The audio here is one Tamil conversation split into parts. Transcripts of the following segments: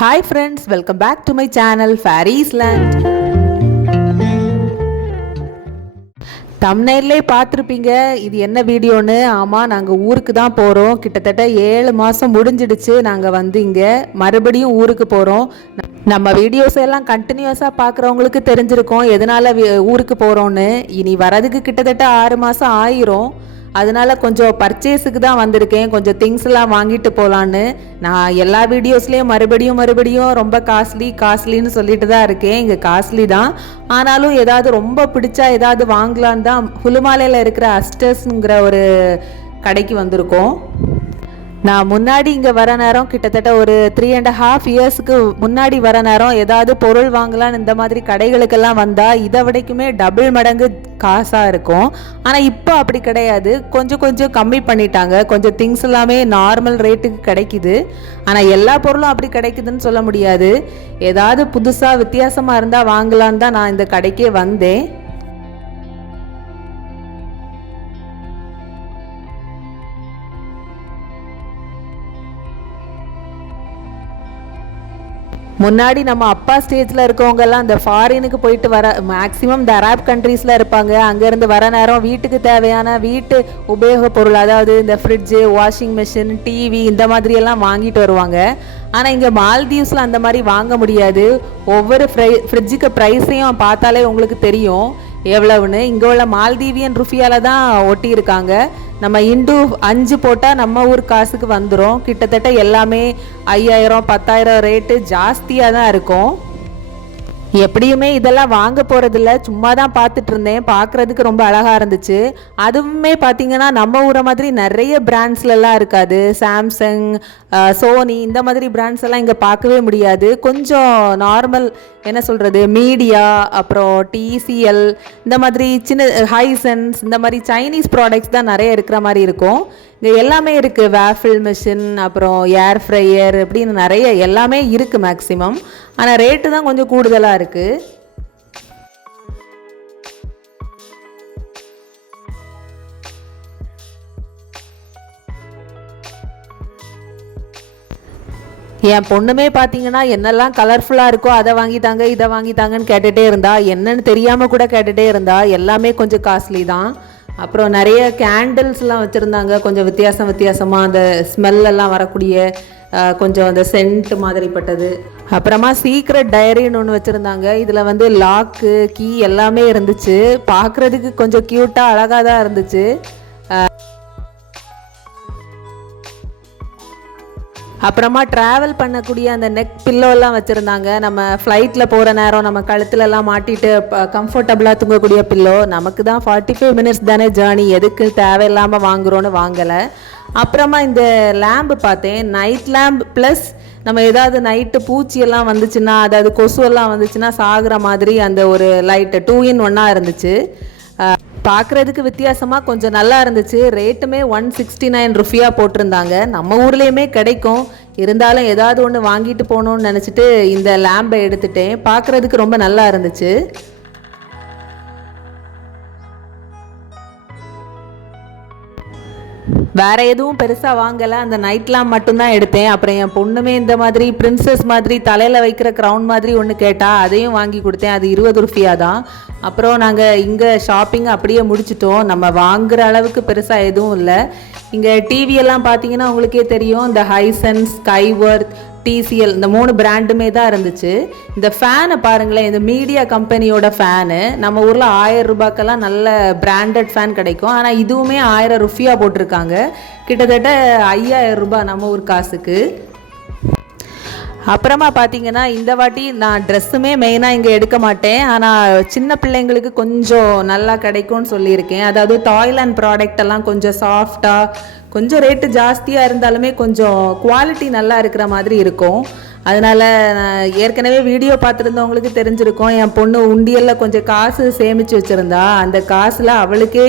Hi friends welcome back to my channel fairies land தம்னையிலே பார்த்துருப்பீங்க இது என்ன வீடியோன்னு? ஆமாம் நாங்கள் ஊருக்கு தான் போகிறோம் கிட்டத்தட்ட ஏழு மாதம் முடிஞ்சிடுச்சு நாங்கள் வந்து இங்கே. மறுபடியும் ஊருக்கு போகிறோம் நம்ம வீடியோஸ் எல்லாம் கண்டினியூஸாக பார்க்குறவங்களுக்கு தெரிஞ்சிருக்கோம் எதனால் ஊருக்கு போகிறோன்னு இனி வரதுக்கு கிட்டத்தட்ட ஆறு மாதம் ஆயிரும். அதனால கொஞ்சம் பர்ச்சேஸுக்கு தான் வந்திருக்கேன். கொஞ்சம் திங்ஸ் எல்லாம் வாங்கிட்டு போகலான்னு நான் எல்லா வீடியோஸ்லேயும் மறுபடியும் மறுபடியும் ரொம்ப காஸ்ட்லி காஸ்ட்லின்னு சொல்லிட்டு தான் இருக்கேன். இங்கே காஸ்ட்லி தான். ஆனாலும் ஏதாவது ரொம்ப பிடிச்சா ஏதாவது வாங்கலான்னு தான் ஹுலுமாலையில் இருக்கிற அஸ்டர்ஸுங்கிற ஒரு கடைக்கு வந்திருக்கோம். நான் முன்னாடி இங்கே வர நேரம் கிட்டத்தட்ட ஒரு த்ரீ அண்ட் ஹாஃப் இயர்ஸ்க்கு முன்னாடி வர நேரம் ஏதாவது பொருள் வாங்கலான்னு இந்த மாதிரி கடைகளுக்கெல்லாம் வந்தால் இதை விடைக்குமே டபுள் மடங்கு காசாக இருக்கும். ஆனால் இப்போ அப்படி கிடையாது. கொஞ்சம் கொஞ்சம் கம்மி பண்ணிட்டாங்க. கொஞ்சம் திங்ஸ் எல்லாமே நார்மல் ரேட்டுக்கு கிடைக்குது. ஆனால் எல்லா பொருளும் அப்படி கிடைக்குதுன்னு சொல்ல முடியாது. ஏதாவது புதுசாக வித்தியாசமாக இருந்தால் வாங்கலான்னு தான் நான் இந்த கடைக்கே வந்தேன். முன்னாடி நம்ம அப்பா ஸ்டேஜில் இருக்கவங்கெல்லாம் அந்த ஃபாரினுக்கு போயிட்டு வர மேக்ஸிமம் இந்த அராப் கண்ட்ரீஸில் இருப்பாங்க. அங்கேருந்து வர நேரம் வீட்டுக்கு தேவையான வீட்டு உபயோக பொருள் அதாவது இந்த ஃப்ரிட்ஜு வாஷிங் மிஷின் டிவி இந்த மாதிரியெல்லாம் வாங்கிட்டு வருவாங்க. ஆனால் இங்கே மால்தீவ்ஸில் அந்த மாதிரி வாங்க முடியாது. ஒவ்வொரு ஃப்ரை ஃப்ரிட்ஜுக்கு ப்ரைஸையும் பார்த்தாலே உங்களுக்கு தெரியும். எவ்வளவுன்னு? இங்கே உள்ள மால்தீவியன் ருஃபியால தான் ஒட்டியிருக்காங்க. நம்ம இண்டு அஞ்சு போட்டால் நம்ம ஊர் காசுக்கு வந்துடும் கிட்டத்தட்ட எல்லாமே ஐயாயிரம் பத்தாயிரம் ரேட்டு ஜாஸ்தியாக தான் இருக்கும். எப்படியுமே இதெல்லாம் வாங்க போகிறதில்ல சும்மா தான் பார்த்துட்டு இருந்தேன் பார்க்குறதுக்கு ரொம்ப அழகாக இருந்துச்சு. அதுவுமே பார்த்தீங்கன்னா நம்ம ஊரை மாதிரி நிறைய பிராண்ட்ஸ்லலாம் இருக்காது. சாம்சங் சோனி இந்த மாதிரி பிராண்ட்ஸ் எல்லாம் இங்கே பார்க்கவே முடியாது. கொஞ்சம் நார்மல் என்ன சொல்கிறது மீடியா அப்புறம் டிசிஎல் இந்த மாதிரி சின்ன ஹைசன்ஸ் இந்த மாதிரி சைனீஸ் ப்ராடக்ட்ஸ் தான் நிறைய இருக்கிற மாதிரி இருக்கும். இங்கே எல்லாமே இருக்குது வேஃபில் மிஷின் அப்புறம் ஏர் ஃப்ரையர் அப்படின்னு நிறைய எல்லாமே இருக்குது மேக்ஸிமம் ஆனால் ரேட்டு தான் கொஞ்சம் கூடுதலாக இருக்குது என் பொண்ணுமே பார்த்தீங்கன்னா என்னெல்லாம் கலர்ஃபுல்லாக இருக்கோ அதை வாங்கித்தாங்க இதை வாங்கித்தாங்கன்னு கேட்டுகிட்டே இருந்தா என்னன்னு தெரியாமல் கூட கேட்டுகிட்டே இருந்தா எல்லாமே கொஞ்சம் காஸ்ட்லி தான். அப்புறம் நிறைய கேண்டில்ஸ்லாம் வச்சுருந்தாங்க. கொஞ்சம் வித்தியாசம் வித்தியாசமாக அந்த ஸ்மெல்லெல்லாம் வரக்கூடிய கொஞ்சம் அந்த சென்ட் மாதிரிப்பட்டது அப்புறமா சீக்ரெட் டைரின்னு ஒன்று வச்சுருந்தாங்க. இதில் வந்து லாக்கு கீ எல்லாமே இருந்துச்சு. பார்க்குறதுக்கு கொஞ்சம் க்யூட்டாக அழகாக தான் இருந்துச்சு. அப்புறமா ட்ராவல் பண்ணக்கூடிய அந்த நெக் பில்லோலாம் வச்சுருந்தாங்க. நம்ம ஃப்ளைட்டில் போகிற நேரம் நம்ம கழுத்துலலாம் மாட்டிட்டு கம்ஃபர்டபுளாக தூங்கக்கூடிய பில்லோ நமக்கு தான் ஃபார்ட்டி ஃபைவ் மினிட்ஸ் தானே ஜேர்னி எதுக்கு தேவையில்லாமல் வாங்குகிறோன்னு வாங்கலை. அப்புறமா இந்த லேம்பு பார்த்தேன். நைட் லேம்ப் ப்ளஸ் நம்ம ஏதாவது நைட்டு பூச்சியெல்லாம் வந்துச்சுன்னா அதாவது கொசுவெல்லாம் வந்துச்சுன்னா சாகிற மாதிரி அந்த ஒரு லைட்டு டூ இன் ஒன்னாக இருந்துச்சு. பார்க்குறதுக்கு வித்தியாசமாக கொஞ்சம் நல்லா இருந்துச்சு. ரேட்டுமே ஒன் சிக்ஸ்டி நைன் ருஃபியா போட்டிருந்தாங்க. நம்ம ஊர்லேயுமே கிடைக்கும். இருந்தாலும் ஏதாவது ஒன்று வாங்கிட்டு போகணும்னு நினச்சிட்டு இந்த லேம்பை எடுத்துட்டேன். பார்க்குறதுக்கு ரொம்ப நல்லா இருந்துச்சு. வேற எதுவும் பெருசாக வாங்கலை. அந்த நைட்லாம் மட்டும்தான் எடுத்தேன். அப்புறம் என் பொண்ணுமே இந்த மாதிரி பிரின்சஸ் மாதிரி தலையில் வைக்கிற க்ரௌன் மாதிரி ஒன்று கேட்டால் அதையும் வாங்கி கொடுத்தேன். அது இருபது ருஃபியா தான் அப்புறம் நாங்கள் இங்கே ஷாப்பிங் அப்படியே முடிச்சிட்டோம். நம்ம வாங்குற அளவுக்கு பெருசாக எதுவும் இல்லை. இங்கே டிவியெல்லாம் பார்த்தீங்கன்னா உங்களுக்கே தெரியும். இந்த ஹைசன்ஸ் ஸ்கைவர்த் டிசிஎல் இந்த மூணு பிராண்டுமே தான் இருந்துச்சு. இந்த ஃபேனை பாருங்களேன் இந்த மீடியா கம்பெனியோட ஃபேனு நம்ம ஊரில் ஆயிரம் ரூபாய்க்கெல்லாம் நல்ல பிராண்டட் ஃபேன் கிடைக்கும். ஆனால் இதுவுமே ஆயிரம் ருஃபியா போட்டிருக்காங்க. கிட்டத்தட்ட ஐயாயிரம் ரூபாய் நம்ம ஊர் காசுக்கு. அப்புறமா பார்த்தீங்கன்னா இந்த வாட்டி நான் ட்ரெஸ்ஸுமே மெயினாக இங்கே எடுக்க மாட்டேன். ஆனால் சின்ன பிள்ளைங்களுக்கு கொஞ்சம் நல்லா கிடைக்கும்னு சொல்லியிருக்கேன். அதாவது தாய்லாண்ட் ப்ராடக்ட் எல்லாம் கொஞ்சம் சாஃப்டாக கொஞ்சம் ரேட்டு ஜாஸ்தியாக இருந்தாலுமே கொஞ்சம் குவாலிட்டி நல்லா இருக்கிற மாதிரி இருக்கும். அதனால் நான் ஏற்கனவே வீடியோ பார்த்துருந்தவங்களுக்கு தெரிஞ்சிருக்கோம். என் பொண்ணு உண்டியலில் கொஞ்சம் காசு சேமித்து வச்சுருந்தா. அந்த காசில் அவளுக்கே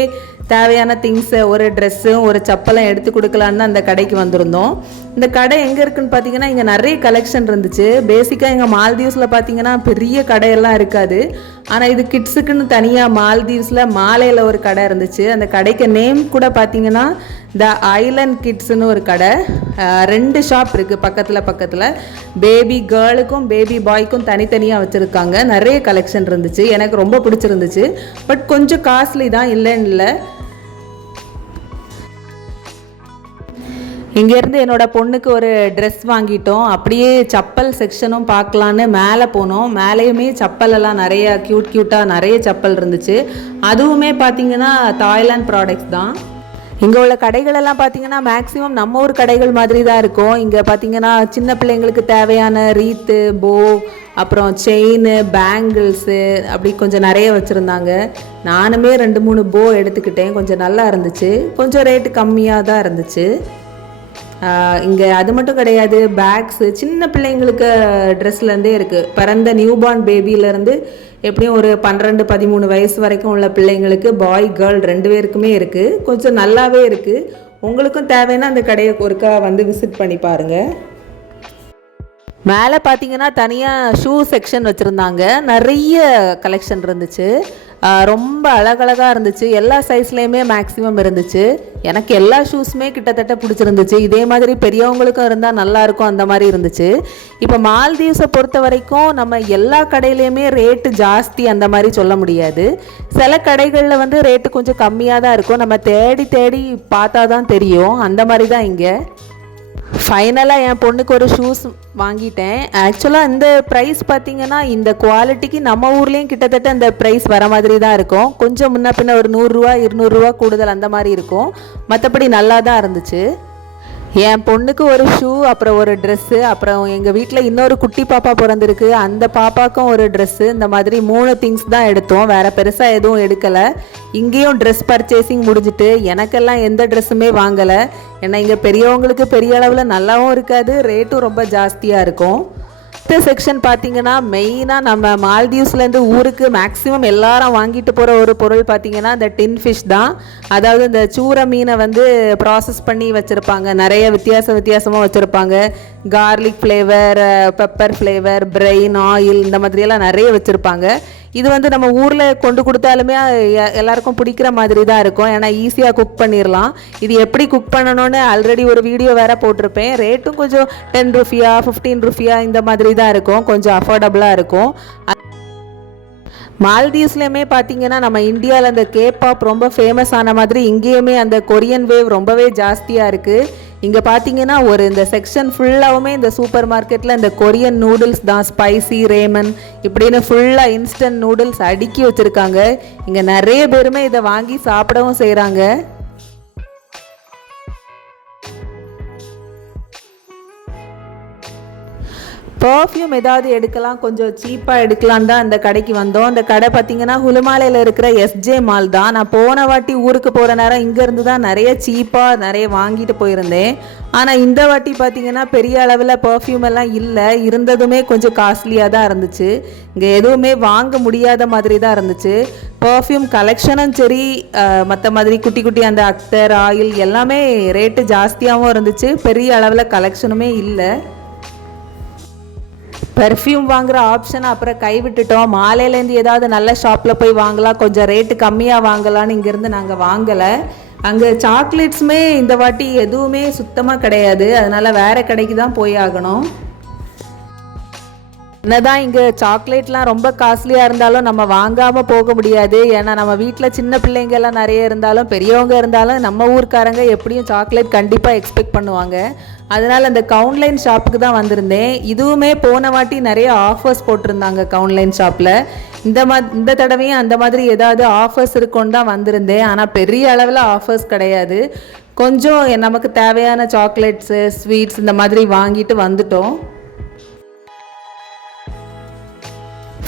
தேவையான திங்ஸை ஒரு ட்ரெஸ்ஸும் ஒரு செப்பலும் எடுத்து கொடுக்கலான்னு அந்த கடைக்கு வந்திருந்தோம். இந்த கடை எங்கே இருக்குன்னு பார்த்தீங்கன்னா இங்கே நிறைய கலெக்ஷன் இருந்துச்சு. பேசிக்காக எங்கள் மால்தீவ்ஸில் பார்த்தீங்கன்னா பெரிய கடையெல்லாம் இருக்காது. ஆனால் இது கிட்ஸுக்குன்னு தனியாக மால்தீவ்ஸில் மாலையில் ஒரு கடை இருந்துச்சு. அந்த கடைக்கு நேம் கூட பார்த்தீங்கன்னா த ஐலண்ட் கிட்ஸ்னு ஒரு கடை. ரெண்டு ஷாப் இருக்குது பக்கத்தில் பக்கத்தில். பேபி கேர்ளுக்கும் பேபி பாய்க்கும் தனித்தனியாக வச்சுருக்காங்க. நிறைய கலெக்ஷன் இருந்துச்சு. எனக்கு ரொம்ப பிடிச்சிருந்துச்சு. பட் கொஞ்சம் காஸ்ட்லி தான் இல்லைன்னு இல்லை. இங்கேருந்து என்னோட பொண்ணுக்கு ஒரு ட்ரெஸ் வாங்கிட்டோம். அப்படியே சப்பல் செக்ஷனும் பார்க்கலான்னு மேலே போனோம். மேலேயுமே சப்பல் எல்லாம் நிறைய க்யூட் க்யூட்டாக நிறைய சப்பல் இருந்துச்சு. அதுவுமே பார்த்தீங்கன்னா தாய்லாந்து ப்ராடக்ட்ஸ் தான். இங்கே உள்ள கடைகள் எல்லாம் பார்த்தீங்கன்னா மேக்ஸிமம் நம்ம ஊர் கடைகள் மாதிரி தான் இருக்கும். இங்கே பார்த்தீங்கன்னா சின்ன பிள்ளைங்களுக்கு தேவையான ரீத்து போ அப்புறம் செயின் பேங்கிள்ஸு அப்படி கொஞ்சம் நிறைய வச்சுருந்தாங்க. நானுமே ரெண்டு மூணு போ எடுத்துக்கிட்டேன். கொஞ்சம் நல்லா இருந்துச்சு. கொஞ்சம் ரேட்டு கம்மியாக தான் இருந்துச்சு. இங்கே அது மட்டும் கிடையாது பேக்ஸு சின்ன பிள்ளைங்களுக்கு ட்ரெஸ்லேருந்தே இருக்குது பிறந்த நியூபார்ன் பேபியிலேருந்து எப்படியும் ஒரு பன்னிரெண்டு பதிமூணு வயசு வரைக்கும் உள்ள பிள்ளைங்களுக்கு பாய் கேர்ள் ரெண்டு பேருக்குமே இருக்குது கொஞ்சம் நல்லாவே இருக்குது உங்களுக்கும் தேவைன்னா அந்த கடையை ஒருக்கா வந்து விசிட் பண்ணி பாருங்கள் மேலே பார்த்தீங்கன்னா தனியாக ஷூ செக்ஷன் வச்சுருந்தாங்க. நிறைய கலெக்ஷன் இருந்துச்சு. ரொம்ப அழகழகாக இருந்துச்சு. எல்லா சைஸ்லேயுமே மேக்ஸிமம் இருந்துச்சு. எனக்கு எல்லா ஷூஸுமே கிட்டத்தட்ட பிடிச்சிருந்துச்சு. இதே மாதிரி பெரியவங்களுக்கும் இருந்தால் நல்லாயிருக்கும் அந்த மாதிரி இருந்துச்சு. இப்போ மால்தீவ்ஸை பொறுத்த வரைக்கும் நம்ம எல்லா கடையிலையுமே ரேட்டு ஜாஸ்தி அந்த மாதிரி சொல்ல முடியாது. சில கடைகளில் வந்து ரேட்டு கொஞ்சம் கம்மியாக தான் இருக்கும். நம்ம தேடி தேடி பார்த்தா தான் தெரியும். அந்த மாதிரி தான் இங்கே. ஃபைனலாக என் பொண்ணுக்கு ஒரு ஷூஸ் வாங்கிட்டேன். ஆக்சுவலாக இந்த ப்ரைஸ் பார்த்திங்கன்னா இந்த குவாலிட்டிக்கு நம்ம ஊர்லேயும் கிட்டத்தட்ட இந்த ப்ரைஸ் வர மாதிரி தான் இருக்கும். கொஞ்சம் முன்ன பின்ன ஒரு நூறுரூவா இருநூறுவா கூடுதல் அந்த மாதிரி இருக்கும். மற்றபடி நல்லா தான் இருந்துச்சு. என் பொண்ணுக்கு ஒரு ஷூ அப்புறம் ஒரு ட்ரெஸ்ஸு அப்புறம் எங்கள் வீட்டில் இன்னொரு குட்டி பாப்பா பிறந்திருக்கு. அந்த பாப்பாக்கும் ஒரு ட்ரெஸ்ஸு இந்த மாதிரி மூணு திங்ஸ் தான் எடுத்தோம். வேறு பெருசாக எதுவும் எடுக்கலை. இங்கேயும் ட்ரெஸ் பர்ச்சேசிங் முடிஞ்சிட்டு எனக்கெல்லாம் எந்த ட்ரெஸ்ஸுமே வாங்கலை. ஏன்னா இங்கே பெரியவங்களுக்கு பெரிய அளவில் நல்லாவும் இருக்காது ரேட்டும் ரொம்ப ஜாஸ்தியாக இருக்கும். அடுத்த செக்ஷன் பார்த்தீங்கன்னா மெயினாக நம்ம மால்தீவ்ஸ்லேருந்து ஊருக்கு மேக்ஸிமம் எல்லாரும் வாங்கிட்டு போகிற ஒரு பொருள் பார்த்தீங்கன்னா இந்த டின் ஃபிஷ் தான். அதாவது இந்த சூர மீனை வந்து ப்ராசஸ் பண்ணி வச்சுருப்பாங்க. நிறைய வித்தியாச வித்தியாசமாக வச்சுருப்பாங்க. கார்லிக் ஃப்ளேவர் பெப்பர் ஃப்ளேவர் பிரெயின் ஆயில் இந்த மாதிரியெல்லாம் நிறைய வச்சுருப்பாங்க. இது வந்து நம்ம ஊரில் கொண்டு கொடுத்தாலுமே எல்லாருக்கும் பிடிக்கிற மாதிரி தான் இருக்கும். ஏன்னா ஈஸியாக குக் பண்ணிடலாம் இது எப்படி குக் பண்ணணும்னு ஆல்ரெடி ஒரு வீடியோ வேறு போட்டிருப்பேன். ரேட்டும் கொஞ்சம் டென் ருஃபியா ஃபிஃப்டீன் ருஃபியா இந்த மாதிரி தான் இருக்கும். கொஞ்சம் அஃபோர்டபுளாக இருக்கும். மால்தீவ்ஸ்லேயுமே பார்த்தீங்கன்னா நம்ம இந்தியாவில் அந்த கேப்பாப் ரொம்ப ஃபேமஸ் ஆன மாதிரி இங்கேயுமே அந்த கொரியன் வேவ் ரொம்பவே ஜாஸ்தியாக இருக்குது இங்கே பார்த்தீங்கன்னா ஒரு இந்த செக்ஷன் ஃபுல்லாகவுமே இந்த சூப்பர் மார்க்கெட்டில் இந்த கொரியன் நூடுல்ஸ் தான் ஸ்பைசி ரேமன் இப்படின்னு ஃபுல்லாக இன்ஸ்டன்ட் நூடுல்ஸ் அடுக்கி வச்சுருக்காங்க. இங்கே நிறைய பேருமே இதை வாங்கி சாப்பிடவும் செய்கிறாங்க பர்ஃப்யூம் ஏதாவது எடுக்கலாம் கொஞ்சம் சீப்பாக எடுக்கலாம் தான் அந்த கடைக்கு வந்தோம். அந்த கடை பார்த்தீங்கன்னா ஹுலுமாலையில் இருக்கிற எஸ்ஜே மால் தான். நான் போன வாட்டி ஊருக்கு போகிற நேரம் இங்கேருந்து தான் நிறைய சீப்பாக நிறைய வாங்கிட்டு போயிருந்தேன். ஆனால் இந்த வாட்டி பார்த்தீங்கன்னா பெரிய அளவில் பர்ஃப்யூம் எல்லாம் இல்லை. இருந்ததுமே கொஞ்சம் காஸ்ட்லியாக தான் இருந்துச்சு. இங்கே எதுவுமே வாங்க முடியாத மாதிரி தான் இருந்துச்சு. பர்ஃப்யூம் கலெக்ஷனும் சரி மற்ற மாதிரி குட்டி குட்டி அந்த அக்தர் ஆயில் எல்லாமே ரேட்டு ஜாஸ்தியாகவும் இருந்துச்சு. பெரிய அளவில் கலெக்ஷனுமே இல்லை. பெர்ஃப்யூம் வாங்குகிற ஆப்ஷனை அப்புறம் கைவிட்டுட்டோம் மாலையிலேருந்து ஏதாவது நல்ல ஷாப்பில் போய் வாங்கலாம். கொஞ்சம் ரேட்டு கம்மியாக வாங்கலான்னு இங்கேருந்து நாங்கள் வாங்கலை. அங்கே சாக்லேட்ஸுமே இந்த வாட்டி எதுவுமே சுத்தமாக கிடையாது. அதனால் வேறு கடைக்கு தான் போய் ஆகணும். என்னதான் இங்கே சாக்லேட்லாம் ரொம்ப காஸ்ட்லியாக இருந்தாலும் நம்ம வாங்காமல் போக முடியாது. ஏன்னா நம்ம வீட்டில் சின்ன பிள்ளைங்கெல்லாம் நிறைய இருந்தாலும் பெரியவங்க இருந்தாலும் நம்ம ஊர்க்காரங்க எப்படியும் சாக்லேட் கண்டிப்பாக எக்ஸ்பெக்ட் பண்ணுவாங்க. அதனால் அந்த கவுன்லைன் ஷாப்புக்கு தான் வந்திருந்தேன். இதுவுமே போன வாட்டி நிறைய ஆஃபர்ஸ் போட்டிருந்தாங்க கவுன்லைன் ஷாப்பில் இந்த மா இந்த தடவையும் அந்த மாதிரி ஏதாவது ஆஃபர்ஸ் இருக்குன்னு தான் வந்திருந்தேன். ஆனால் பெரிய அளவில் ஆஃபர்ஸ் கிடையாது. கொஞ்சம் நமக்கு தேவையான சாக்லேட்ஸு ஸ்வீட்ஸ் இந்த மாதிரி வாங்கிட்டு வந்துட்டோம்.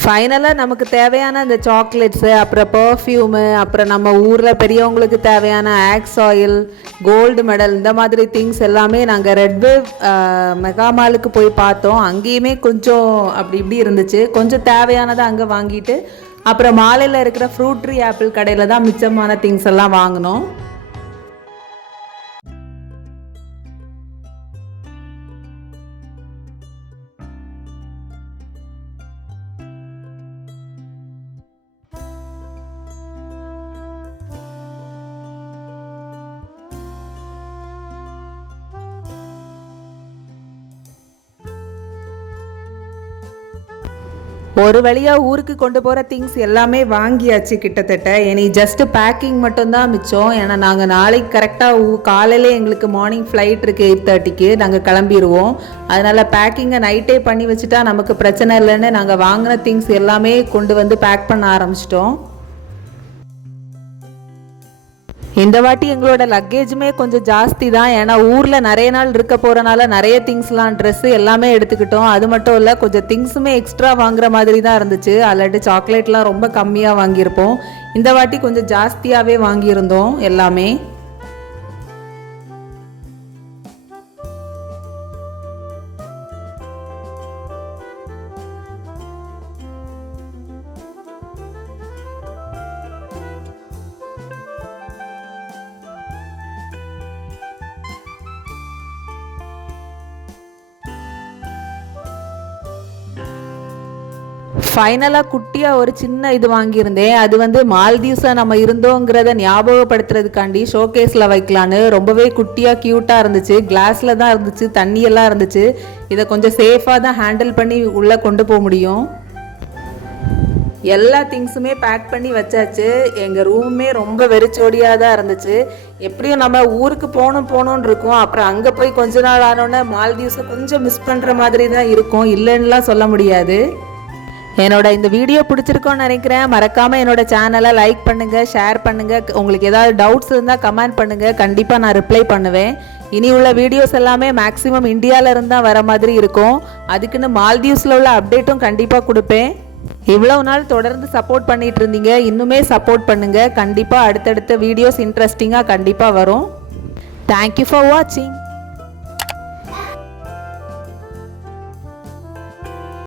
ஃபைனலாக நமக்கு தேவையான அந்த சாக்லேட்ஸு அப்புறம் பர்ஃப்யூமு அப்புறம் நம்ம ஊரில் பெரியவங்களுக்கு தேவையான ஆக்ஸ் ஆயில் கோல்டு மெடல் இந்த மாதிரி திங்ஸ் எல்லாமே நாங்கள் ரெட்வேவ் மெகாமாலுக்கு போய் பார்த்தோம். அங்கேயுமே கொஞ்சம் அப்படி இப்படி இருந்துச்சு. கொஞ்சம் தேவையானதை அங்கே வாங்கிட்டு அப்புறம் மாலையில் இருக்கிற ஃப்ரூட்ரி ஆப்பிள் கடையில் தான் மிச்சமான திங்ஸ் எல்லாம் வாங்கினோம். ஒரு வழியாக ஊருக்கு கொண்டு போகிற திங்ஸ் எல்லாமே வாங்கியாச்சு கிட்டத்தட்ட. இனி ஜஸ்ட் பேக்கிங் மட்டும்தான் மிச்சம். ஏன்னா நாங்கள் நாளைக்கு கரெக்டாக காலையில எங்களுக்கு மார்னிங் ஃப்ளைட் இருக்குது எயிட் தேர்ட்டிக்கு நாங்கள் கிளம்பிடுவோம் அதனால் பேக்கிங்கை நைட்டே பண்ணி வச்சுட்டா நமக்கு பிரச்சனை இல்லைன்னு நாங்கள் வாங்கின திங்ஸ் எல்லாமே கொண்டு வந்து பேக் பண்ண ஆரம்பிச்சிட்டோம். இந்த வாட்டி எங்களோட லக்கேஜுமே கொஞ்சம் ஜாஸ்தி தான் ஏன்னா ஊரில் நிறைய நாள் இருக்க போகிறனால நிறைய திங்ஸ்லாம் ட்ரெஸ்ஸு எல்லாமே எடுத்துக்கிட்டோம். அது மட்டும் இல்லை கொஞ்சம் திங்ஸுமே எக்ஸ்ட்ரா வாங்குற மாதிரி தான் இருந்துச்சு. அல்லாட்டி சாக்லேட்லாம் ரொம்ப கம்மியாக வாங்கியிருப்போம். இந்த வாட்டி கொஞ்சம் ஜாஸ்தியாகவே வாங்கியிருந்தோம் எல்லாமே. ஃபைனலாக குட்டியாக ஒரு சின்ன இது வாங்கியிருந்தேன். அது வந்து மால்தீவ்ஸாக நம்ம இருந்தோங்கிறத ஞாபகப்படுத்துறதுக்காண்டி ஷோகேஸில் வைக்கலான்னு ரொம்பவே குட்டியாக க்யூட்டாக இருந்துச்சு. கிளாஸில் தான் இருந்துச்சு தண்ணியெல்லாம் இருந்துச்சு. இதை கொஞ்சம் சேஃபாக தான் ஹேண்டில் பண்ணி உள்ளே கொண்டு போக முடியும். எல்லா திங்ஸுமே பேக் பண்ணி வச்சாச்சு. எங்கள் ரூமுமே ரொம்ப வெறிச்சோடியாக தான் இருந்துச்சு. எப்படியும் நம்ம ஊருக்கு போகணும் போகணுன்னு இருக்கோம். அப்புறம் அங்கே போய் கொஞ்ச நாள் ஆனோடனே மால்தீவ்ஸை கொஞ்சம் மிஸ் பண்ணுற மாதிரி தான் இருக்கும். இல்லைன்னுலாம் சொல்ல முடியாது. என்னோட இந்த வீடியோ பிடிச்சிருக்கோன்னு நினைக்கிறேன். மறக்காம என்னோட சேனலை லைக் பண்ணுங்கள் ஷேர் பண்ணுங்கள் உங்களுக்கு ஏதாவது டவுட்ஸ் இருந்தால் கமெண்ட் பண்ணுங்கள் கண்டிப்பாக நான் ரிப்ளை பண்ணுவேன். இனி உள்ள வீடியோஸ் எல்லாமே மேக்ஸிமம் இந்தியாவிலேருந்து தான் வர மாதிரி இருக்கும். அதுக்குன்னு மால்தீவ்ஸில் உள்ள அப்டேட்டும் கண்டிப்பாக கொடுப்பேன். இவ்வளவு நாள் தொடர்ந்து சப்போர்ட் பண்ணிட்டு இருந்தீங்க. இன்னுமே சப்போர்ட் பண்ணுங்க. கண்டிப்பாக அடுத்தடுத்த வீடியோஸ் இன்ட்ரெஸ்டிங்காக கண்டிப்பாக வரும். தேங்க்யூ ஃபார் வாட்சிங்